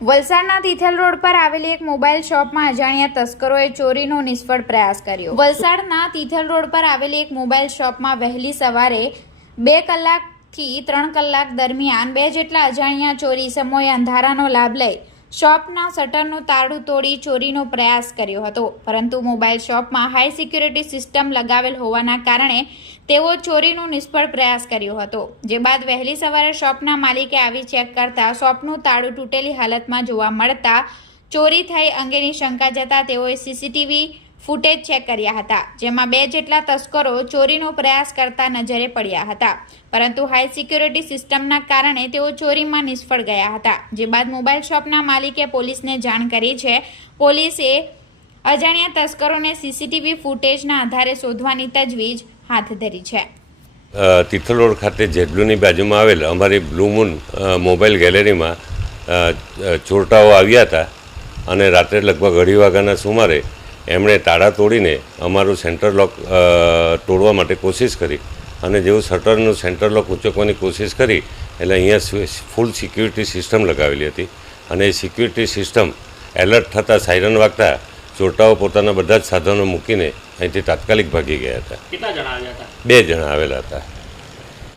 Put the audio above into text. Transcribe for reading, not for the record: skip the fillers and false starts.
વલસાડના તિથલ રોડ પર આવેલી એક મોબાઈલ શોપમાં અજાણ્યા તસ્કરોએ ચોરીનો નિષ્ફળ પ્રયાસ કર્યો। વલસાડના તિથલ રોડ પર આવેલી એક મોબાઈલ શોપમાં વહેલી સવારે 2 કલાકથી 3 કલાક દરમિયાન 2 જેટલા અજાણ્યા ચોરી ઇસમોએ અંધારાનો લાભ લઈ શોપના શટરનું તાળું તોડી ચોરીનો પ્રયાસ કર્યો હતો, પરંતુ મોબાઈલ શોપમાં હાઈ સિક્યુરિટી સિસ્ટમ લગાવેલ હોવાના કારણે તેઓ ચોરીનો નિષ્ફળ પ્રયાસ કર્યો હતો। જે બાદ વહેલી સવારે શોપના માલિકે આવી ચેક કરતા શોપનું તાળું તૂટેલી હાલતમાં જોવા મળતા ચોરી થઈ અંગેની શંકા જતા તેઓએ સીસીટીવી ફૂટેજ ચેક કર્યા હતા, જેમાં 2 જેટલા તસ્કરો ચોરીનો પ્રયાસ કરતા નજરે પડ્યા હતા, પરંતુ હાઈ સિક્યુરિટી સિસ્ટમના કારણે તેઓ ચોરીમાં નિષ્ફળ ગયા હતા। જે બાદ મોબાઈલ શોપના માલિકે પોલીસને જાણ કરી છે। પોલીસે અજાણ્યા તસ્કરોને સીસીટીવી ફૂટેજના આધારે શોધવાની તજવીજ હાથ ધરી છે। તિથલ રોડ ખાતે જેડબ્લુની બાજુમાં આવેલ અમારી બ્લુ મૂન મોબાઈલ ગેલેરીમાં ચોરટાઓ આવ્યા હતા અને રાત્રે લગભગ 2:30 વાગ્યાના સુમારે એમણે તાળા તોડીને અમારું સેન્ટર લોક તોડવા માટે કોશિશ કરી અને જેવું શટરનું સેન્ટર લોક ઉંચકવાની કોશિશ કરી એટલે અહીંયા ફૂલ સિક્યુરિટી સિસ્ટમ લગાવેલી હતી અને એ સિક્યુરિટી સિસ્ટમ એલર્ટ થતાં સાયરન વાગતા ચોરટાઓ પોતાના બધા જ સાધનો મૂકીને અહીંથી તાત્કાલિક ભાગી ગયા હતા। કેટલા જણા આવ્યા હતા? 2 જણા આવેલા હતા।